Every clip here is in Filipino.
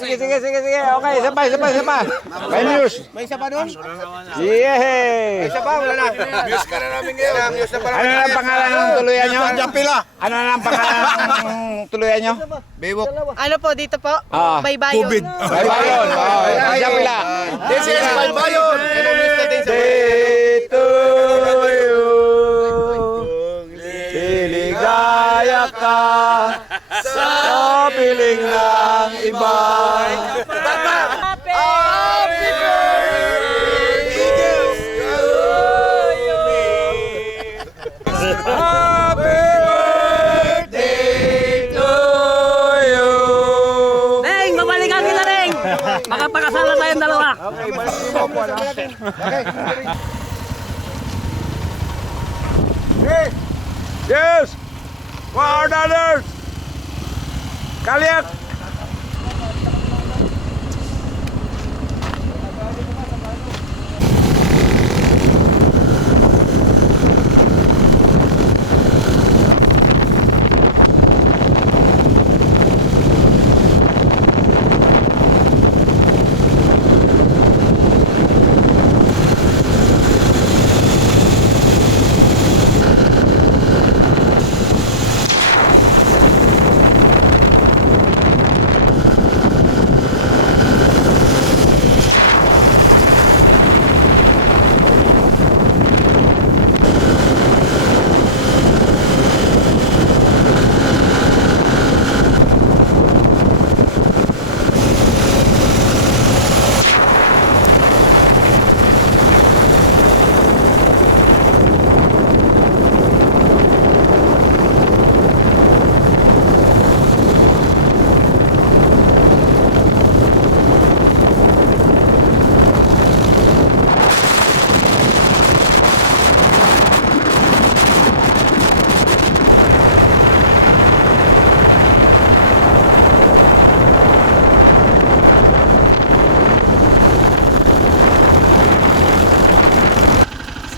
Sige. Okay, isa pa. May news. May isa pa doon? Yay! Isa pa, wala na. News ka na namin ngayon. News na pala. Ano na ang pangalan ng tuluyan nyo? Jampila. Ano na ang pangalan ng tuluyan nyo? Bewok. Ano po dito po? Ah. Baybayon. Tubig. Baybayon. Jampila. This is Baybayon. Dito Liligaya ka sa piling ng iba. Neng, babalikan kita, Neng! Makapakasala tayong dalawa. Yes! For others! Kaliak!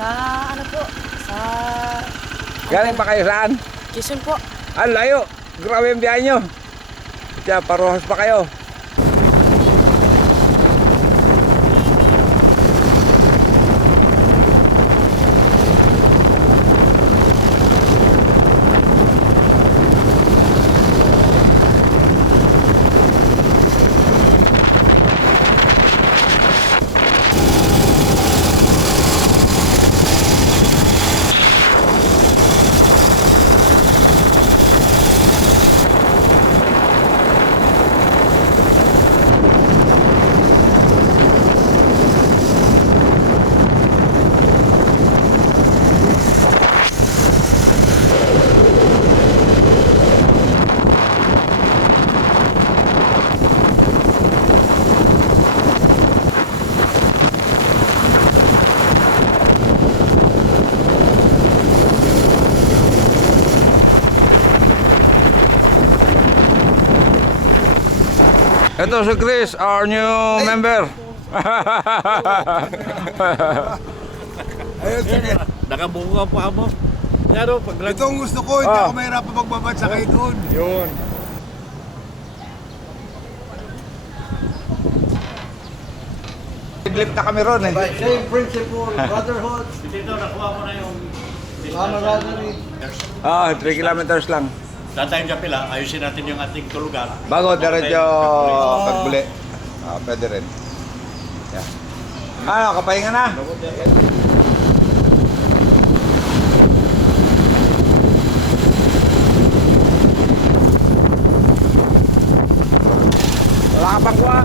Sa ano po? Sa Galing pa kayo saan? Quezon po. Ang layo. Grabe ang biyahe nyo. Kaya paruhas pa kayo. Ito si Chris, our new member. Ayun, sige. Nakabuka pa mo. Pero pag Ito ang gusto ko. Hindi ako mahirap pa magbabad sa kayo doon. yun. Lift na kami ron eh. Same principle, brotherhood, Dito nakuha ko na yung camaraderie. 3 kilometers lang. Tatayong Japila, ayusin natin yung ating tulugan. Bago diretso pagbuli. Pwede rin. Yeah. Kapahinga na. Wala ka pang kuha.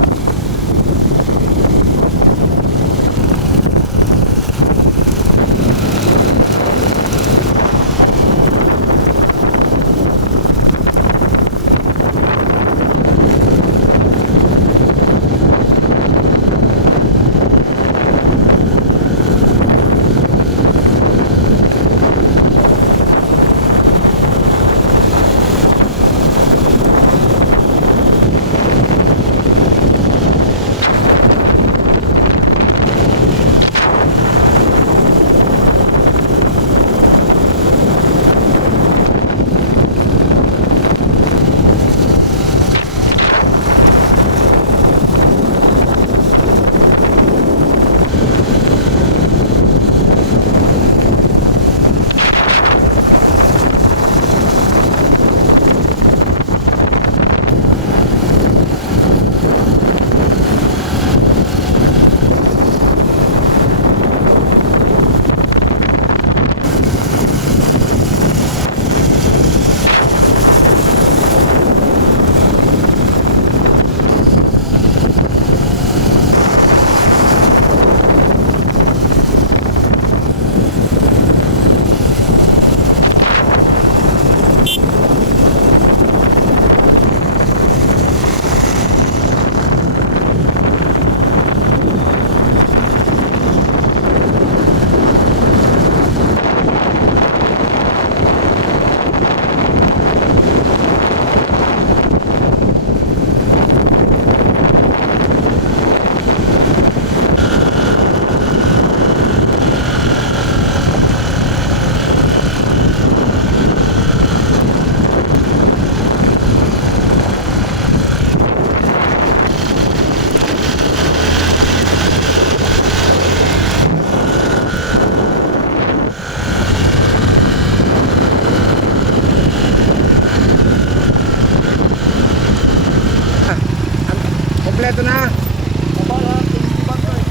Ito na.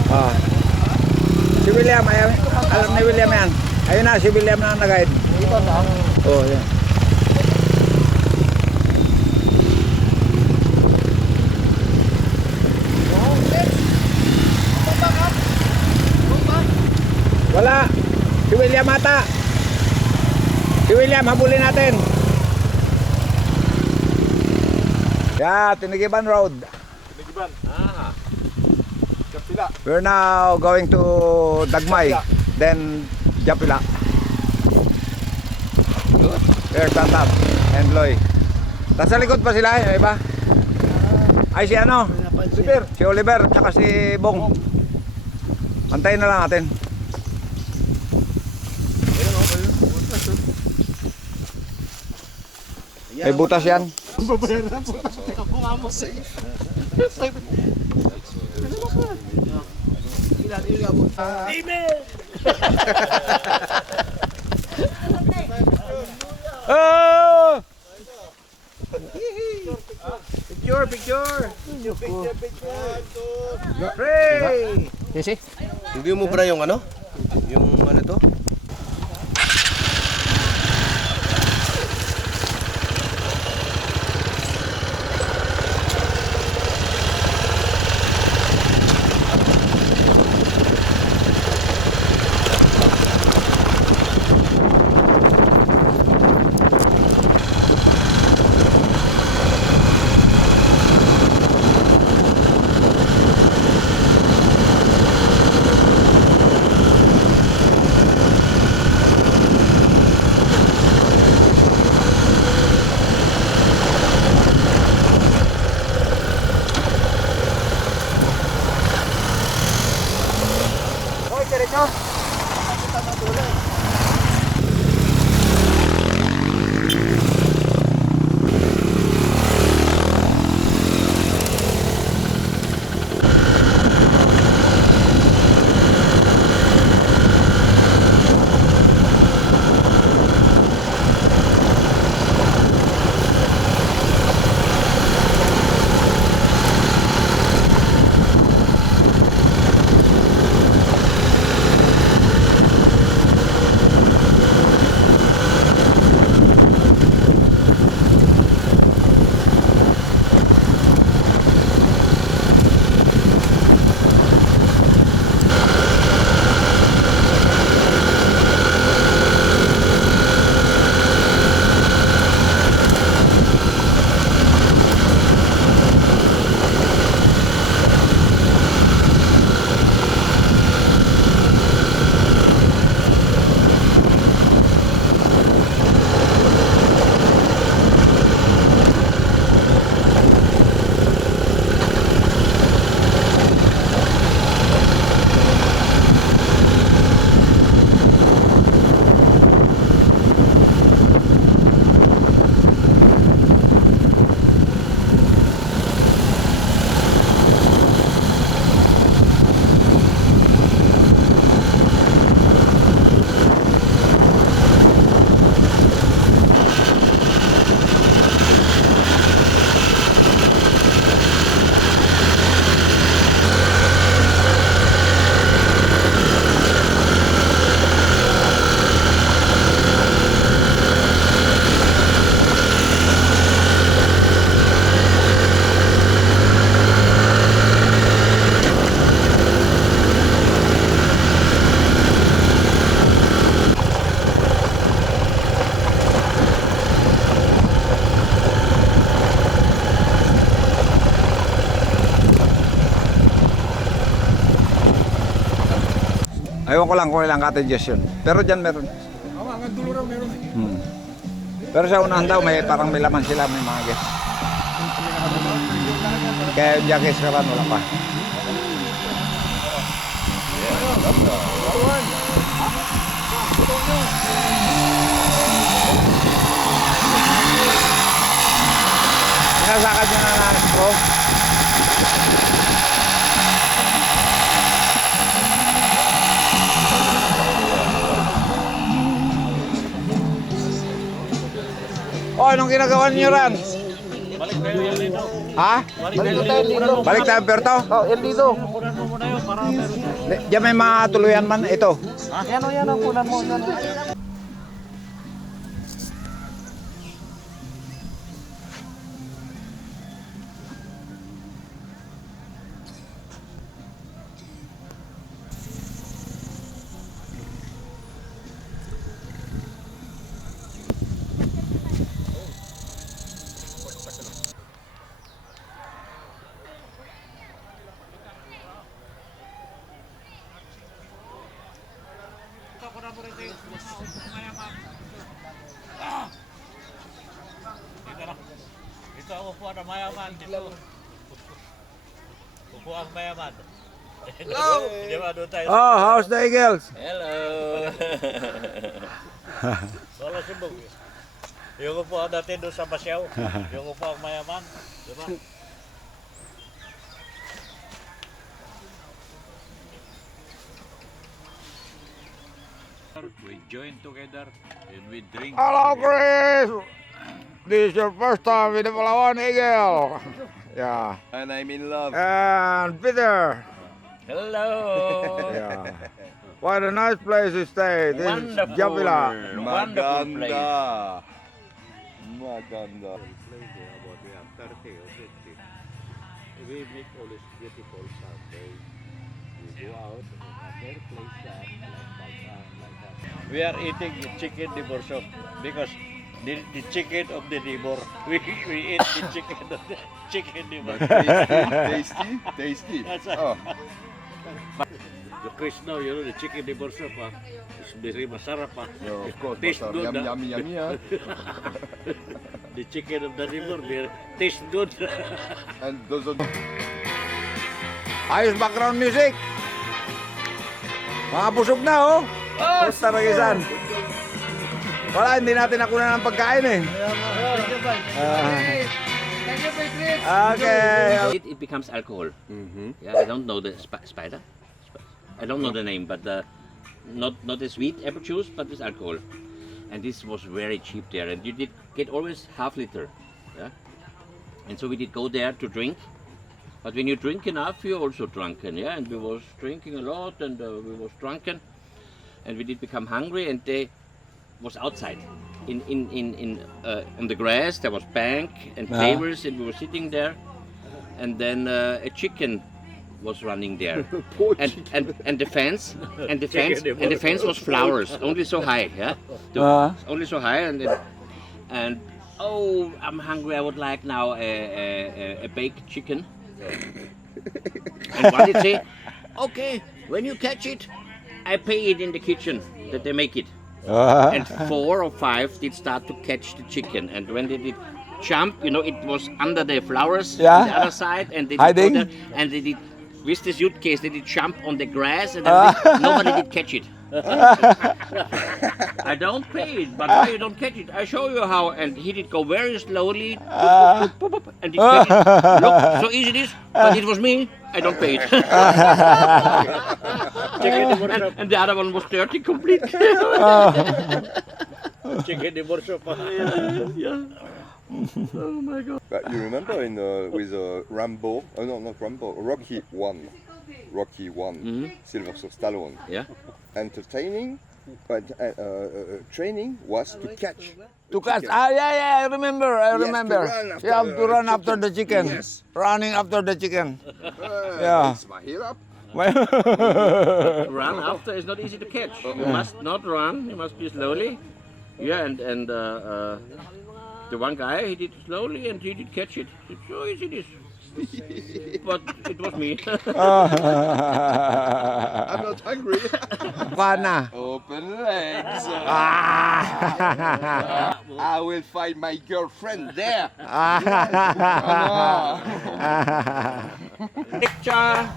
Ah. Si William, alam ni William yan. Ayun na, si William na ang nag-guide. Dito na. Oh, yan. Wala. Si William ata. Si William, habulin natin. Tinigiban Road. Tinigiban. Kapila. We're now going to Dagmay, then Japila. There's Tatab and Loy. Tapos sa likod pa sila, yung iba. Ay si ano? Si Oliver, tsaka si Bong. Antayin na lang natin. May butas yan. Oh! Picture! Pray! Hindi mo bra yung ano? Yung ano to? Ewan ko lang kung ilang cottages yun. Pero dyan meron. Oo, hanggang dulo raw meron eh. Pero sa unahan daw, parang may laman sila, may mga guests. Kaya yung jackets ka wala pa. Sinasakad nyo na bro. Oh, anong ginagawa niyo ran? Ha? Balik tayo Berto? Oh, yan dito. Diyan may mga tuluyan man ito. Yan ang kunan mo. Yan. Ito ang upuan ng mayaman. Dito. Upuan ng mayaman. Hello! Di ba doon tayo? Oh, how's the Eagles? Hello! Wala si Bog. Yung upuan natin doon sa Basyaw. Yung upuan ng mayaman. Di ba? We join together and we drink. Hello, Chris! This is your first time with the Palawan Eagle. Yeah. And I'm in love. And Peter. Hello! Yeah. What a nice place to stay. This is Wonderful! Javila. Wonderful place. Maganda. We make all this beautiful Sunday. We go out and have their place like that. We are eating chicken neighbor soup because the chicken of the neighbor. We eat the chicken of the chicken neighbor. Tasty. That's right. Oh, The Chris now, you know, the chicken neighbor soup, it's very masarap. of course. Taste Masarap. good, Yummy, yummy, yummy. The chicken of the neighbor, they taste good. And those are Ayos background music. Mga busog na, oh. Pusta Ragisan. Wala, hindi natin nakunan ng pagkain eh. Okay. It becomes alcohol. Yeah, I don't know the spider. I don't know the name, but not a sweet apple juice, but with alcohol. And this was very cheap there, and you did get always half liter. Yeah, and so we did go there to drink. But when you drink enough, you're also drunken. Yeah, and we was drinking a lot, and we was drunken, and we did become hungry, and they was outside. On the grass there was bank and tables, and we were sitting there, and then a chicken was running there, and the fence was flowers, only so high, yeah, only so high, and oh, I'm hungry. I would like now a baked chicken. And one did say, okay, when you catch it, I pay it in the kitchen that they make it. And 4 or 5 did start to catch the chicken, and when they did jump, you know, it was under the flowers on the other side, and they did go there, and they did with the suitcase, they did jump on the grass, and nobody did catch it. I don't pay it, but why you don't catch it? I show you how. And he did go very slowly, and he catch it. Look, so easy it is, but it was me. I don't pay it. and the other one was dirty completely. Chicken neighbor soup. Yeah. Oh my God. But you remember in with Rambo? Oh no, not Rambo. Rocky 1. Rocky 1. Sylvester Stallone. Yeah. Entertaining, but training was to catch. To catch. Yeah, I remember. run after You have to run the after the chicken. Yes. Running after the chicken. Yeah. It's my heel up. Run after is not easy to catch. You must not run. You must be slowly. Yeah, and the one guy, he did slowly and he did catch it. It's so easy it is. But it was me. I'm not hungry. Pana. Open legs. I will find my girlfriend there. Picture.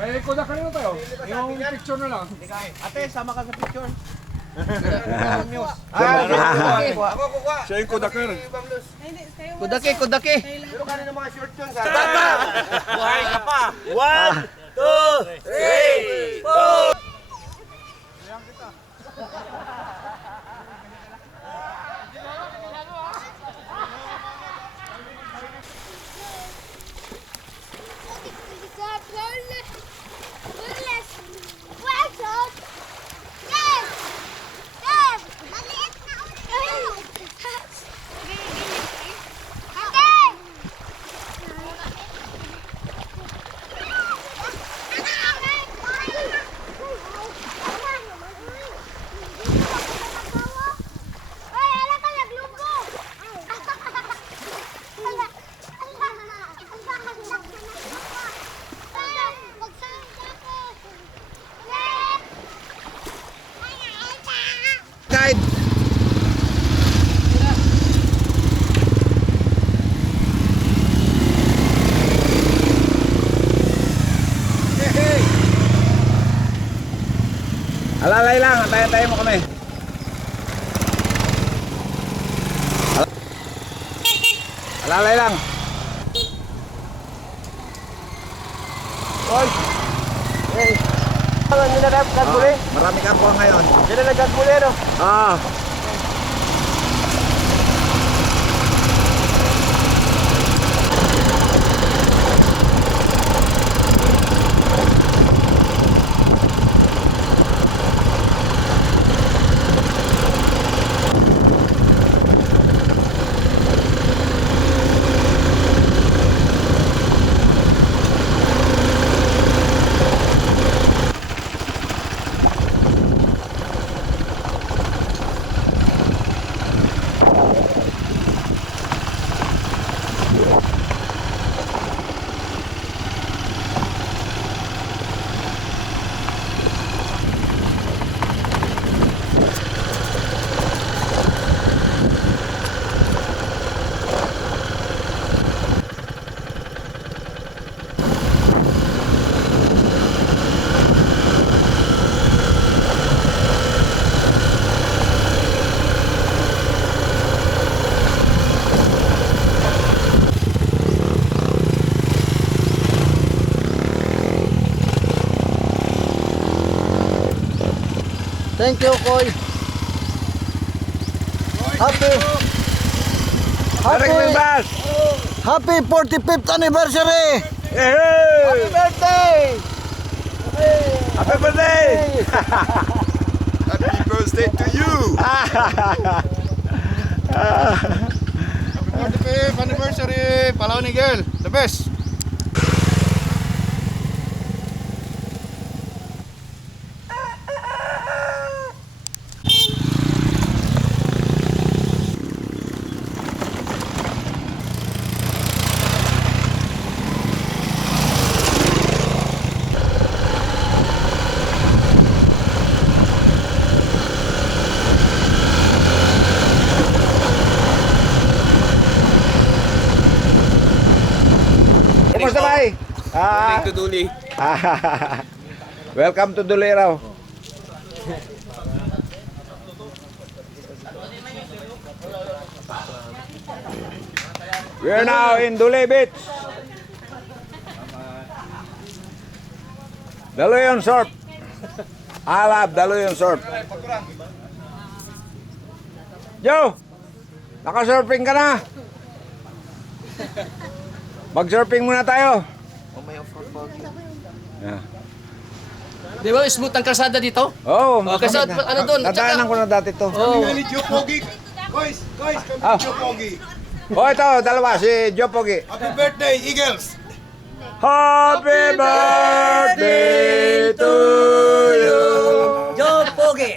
May kuda ka rin tayo. Yung picture na lang. Ate, sama ka sa picture. Ako kukuha. Siya yung Kodaker. Kudaki. Pero kanina mga short yun. Buhay ka pa. 1, 2, 3, 4. Alalay lang, antayin mo kami. Alalay lang. Oy! Hey! Hindi na nagkaguli. Marami kang kuha ngayon. Hindi na nagkaguli, no? Ah. Thank you, Koy. Happy Christmas! Happy 45th anniversary! Hey! Happy birthday! Happy birthday! Happy birthday to you! Happy 45th anniversary! Palawan Eagle, the best! Kumusta ba? To Duli. Welcome to Duli raw. We are now in Duli Beach. Daluyon Surf. I love Daluyon Surf. Joe! Naka-surfing ka na? Mag-surfing muna tayo. Yeah. Di ba smooth ang kalsada dito? Oh, kasi ano doon, nadaanan ko na dati to. Oh. Joe Pogi! Guys, Ah. Joe Pogi! Oh, ito, dalawa, si Joe Pogi. Happy birthday, Eagles! Happy birthday to you. Joe Pogi!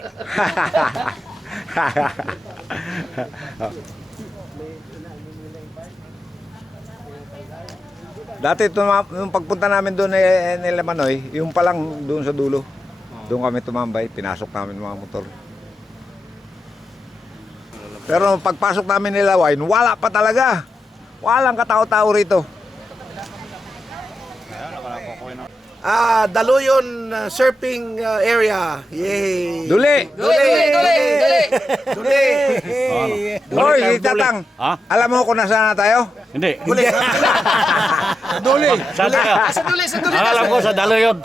Dati nung pagpunta namin doon nila Manoy, yung palang doon sa dulo. Doon kami tumambay, pinasok namin mga motor. Pero nung pagpasok namin nila Wine, wala pa talaga. Walang katao-tao rito. Daluyon surfing area. Yay! Duli! Duli! Duli! Hoy, si Tatang, alam mo kung nasaan na tayo? Hindi. Duli! Duli! Saan tayo? Sa Duli! Sa Duli! Alam ko sa dalo yun.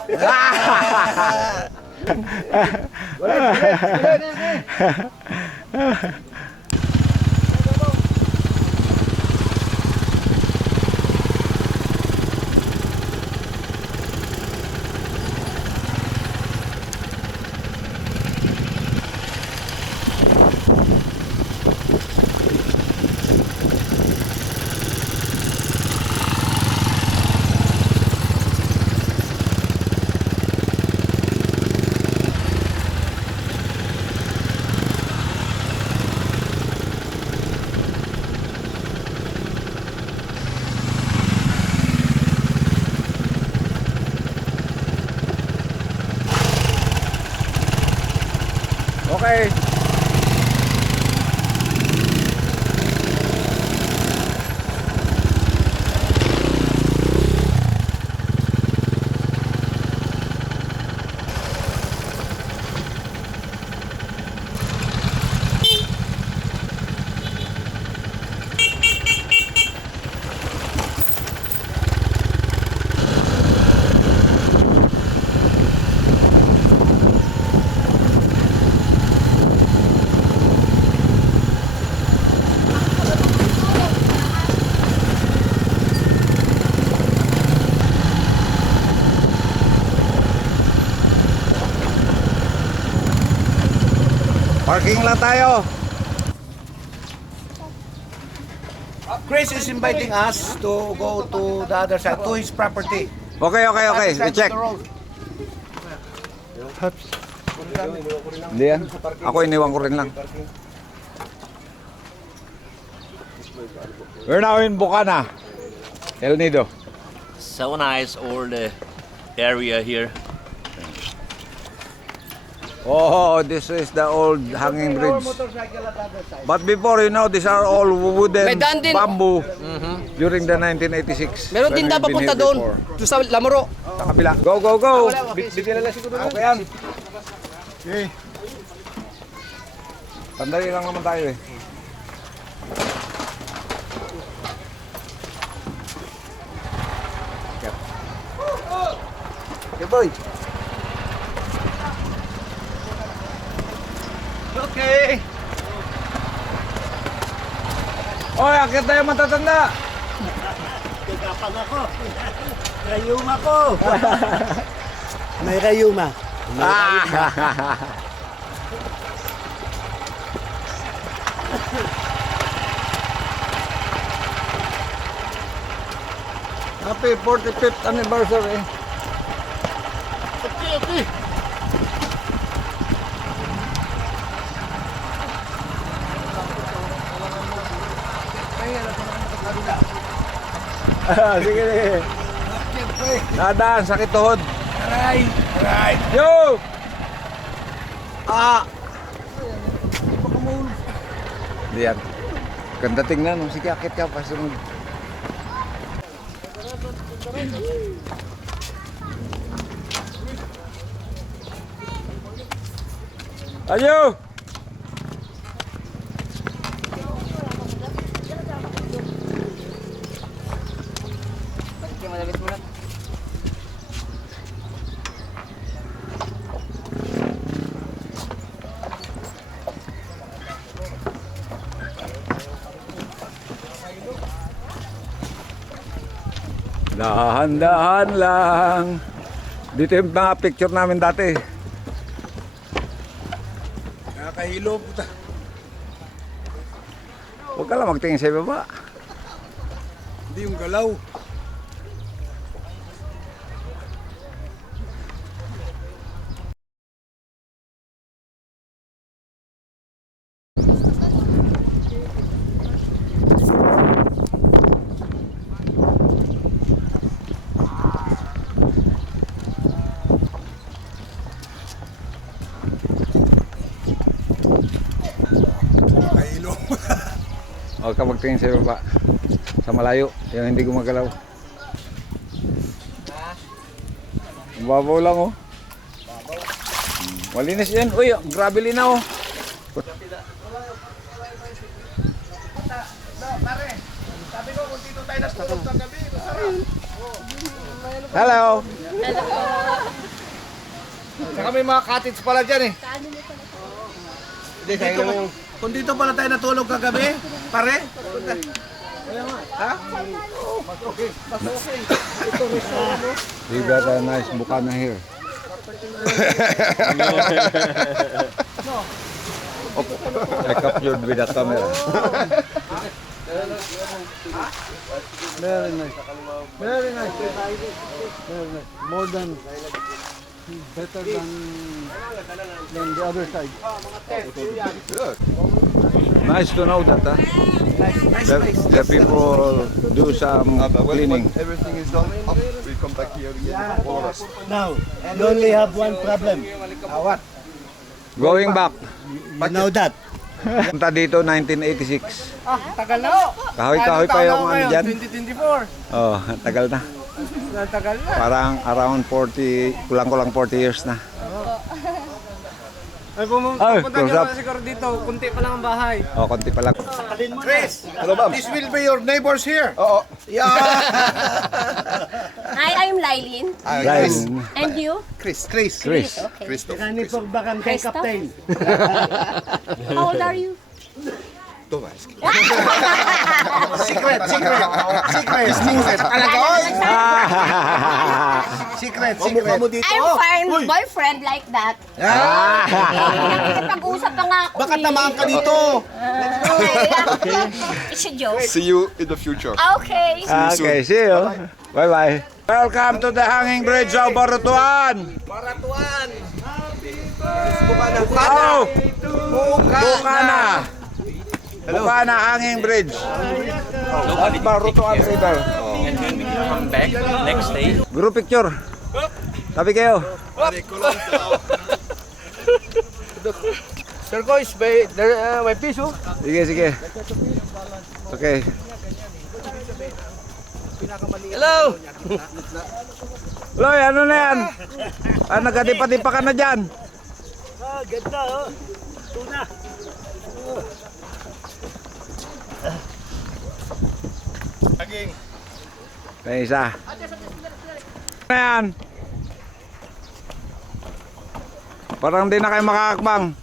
Okay. Parking lang tayo. Chris is inviting us to go to the other side, to his property. Okay. We check. Hindi yan. Ako iniwan ko rin lang. We're now in Bukana, El Nido. So nice, all the area here. Oh, this is the old hanging bridge. But before, these are all wooden May daan din. bamboo during the 1986. Meron din when daw we've been papunta here doon. before. Doon sa Lamuro. Sa kabila. Go! Okay yan. Okay. Sandali lang naman tayo eh. Okay, boy. Okay. Oy, akit tayo matatanda. Rayuma ko. May rayuma. Happy 45th anniversary. Sige. Dadaan, sakit tuhod. Aray. Yo! Hindi yan. Ganda tingnan. Sige, akit ka pa. Sunod. Ayo! Dahan-dahan lang. Dito yung mga picture namin dati. Nakahilo puta. Huwag ka lang magtingin sa ibaba. Hindi yung galaw. Huwag ka magtingin sa ibaba. Sa malayo. Yung hindi gumagalaw. Ang babaw lang oh. Malinis yan. Uy, grabe linaw oh. Hello. Saka may mga cottage pala dyan eh. Kung dito pala tayo natulog kagabi, pare. You got a nice Bukana here. I captured with the camera. Very nice. Very nice. Very nice. More than better than the other side. Nice to know that the people do some But when cleaning. everything is done, we come back here again. All of us. Now, you only have one problem. What? Going back. You know that. Punta dito 1986. Tagal na. Kahoy-kahoy pa yung ano dyan. 2024. Oh, tagal na. Tagal na. Parang around 40, kulang-kulang 40 years na. Ay, Ay, pumunta close nyo up. na siguro dito. Kunti pa lang ang bahay. Oh, konti pa lang. Chris, this will be your neighbors here. Oo. Yeah. Hi, I'm Lylene. Guys, And you? Chris. Chris. Okay. Christoph. Kani po bakan kay Christoph? Captain. How old are you? Thomas. Secret. Secret, Mukha mo dito. I'm fine boyfriend like that. Nakikipag-usap na nga ako. Baka tamaan ka dito. Okay. It's a joke. See you in the future. Okay. Okay, see you. Bye-bye. Welcome to the hanging bridge of Baratuan. Baratuan. Oh, Bukana. Bukana hanging bridge. At Baratuan River. And when we come back next day, Group picture. Tabi kayo. Sir Kois, may piso. Sige, sige. Okay. Hello! Loy, ano na yan? Nagadipa-dipa ka na dyan. Ganda, oh. Tuna. May isa. Ano yan? Parang di na kayo makakakbang.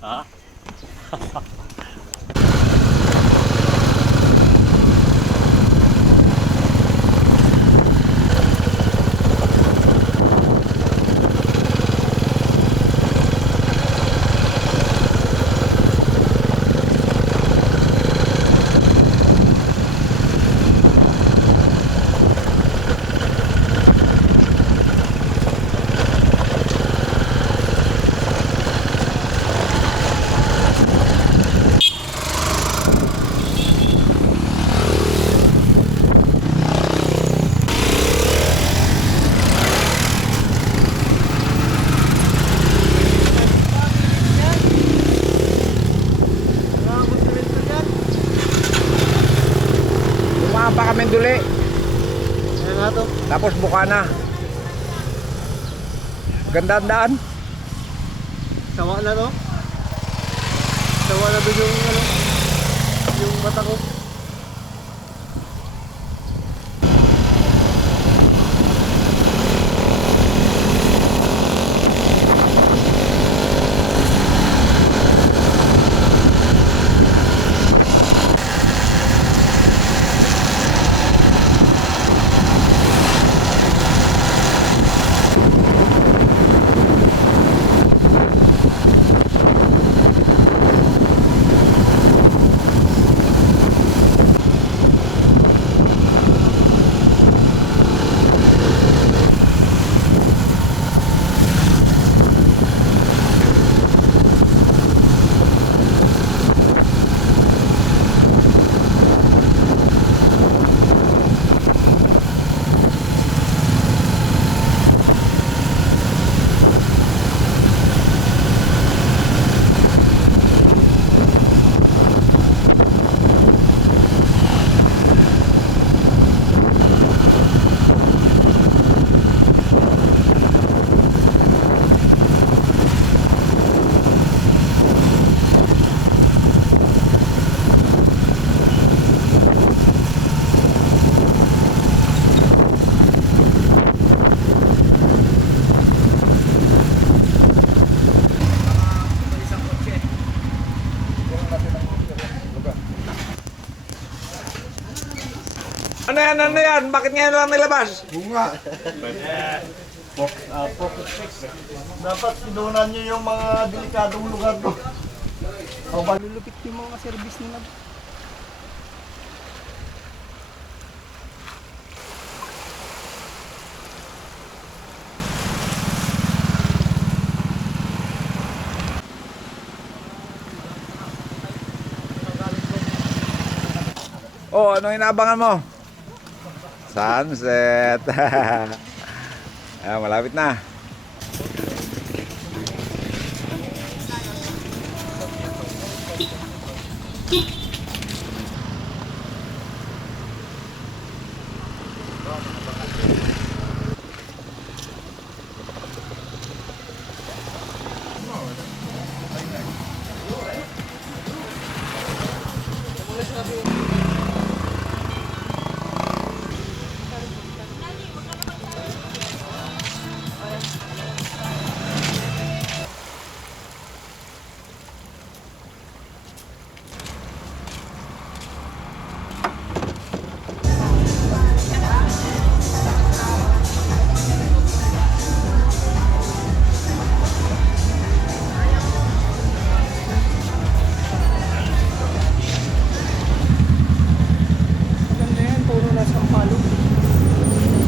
Dumaan pa kami duli. Tapos Bukana. Ganda ang daan. Sawa na no? Sawa na doon yung ano? Yung mata ko. Ano yan, ano yan? Bakit ngayon lang nilabas? Bunga. Dapat pinunan nyo yung mga delikadong lugar to. O malulupit yung mga service nila. Oh, ano inaabangan mo? Sunset. Malapit na.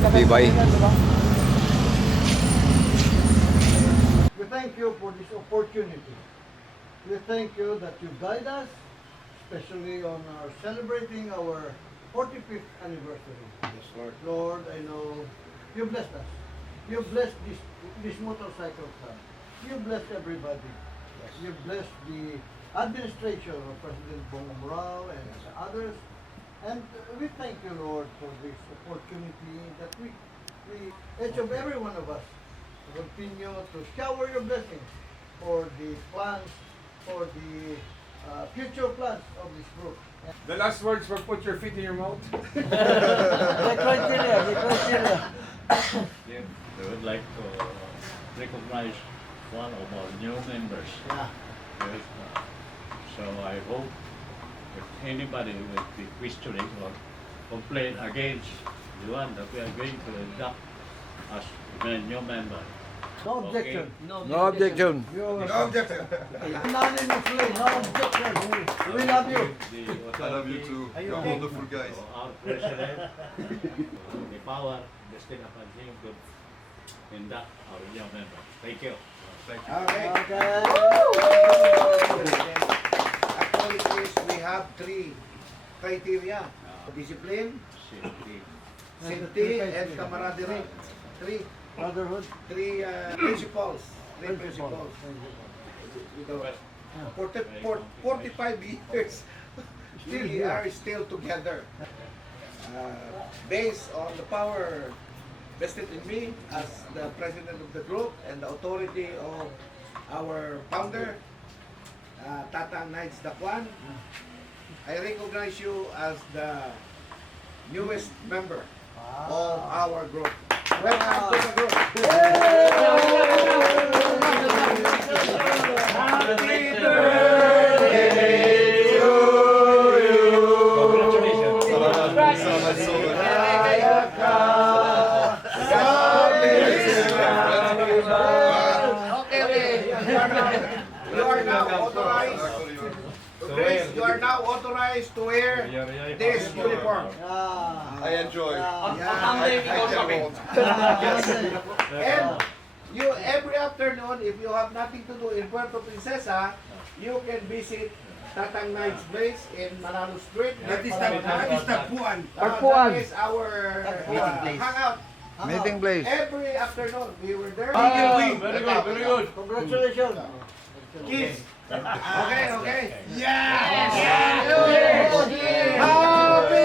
Tibay. We thank you for this opportunity. We thank you that you guide us, especially on our celebrating our 45th anniversary. Yes, Lord. Lord, I know you blessed us. You blessed this motorcycle club. You blessed everybody. Yes. You blessed the administration of President Bongbong Rao and others. And we thank you, Lord, for this opportunity that we each of every one of us, continue to shower your blessings for the plans, for the future plans of this group. The last words were put your feet in your mouth. We would like to recognize one of our new members. Yeah. Yes, so I hope if anybody will be questioning or complain against the one that we are going to induct as a new member. No objection. No objection. No objection. Unanimously, no objection. We love you. I love you too. You're wonderful guys. Our president, the power vested upon him to induct our new member. Thank you. Thank you. Actually, Chris, we have 3 criteria. Discipline, safety, and camaraderie. 3 Brotherhood. principles. 3 principles. For 45 years, we are still together. Based on the power vested in me as the president of the group and the authority of our founder, Tatang Knights Dakwan, I recognize you as the newest member of our group. Welcome to the group. Happy birthday to you. Congratulations. Salamat so much. You are now authorized. Grace, you are now authorized to wear this uniform. I enjoy. And you every afternoon, if you have nothing to do in Puerto Princesa, you can visit Tatang Knight's place in Manalo Street. That is Tagpuan. That is our hangout. Meeting place. Every afternoon, we were there. Very good, very good. Congratulations. Kiss. Okay. Yes. Happy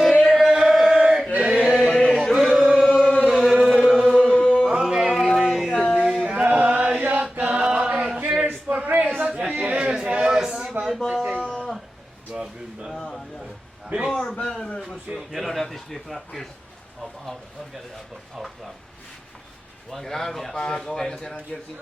birthday to you. Okay, cheers for Chris. Cheers. More better, You know that is the practice of our club. One Kailangan can be magpagawa na accepted. siya ng jersey.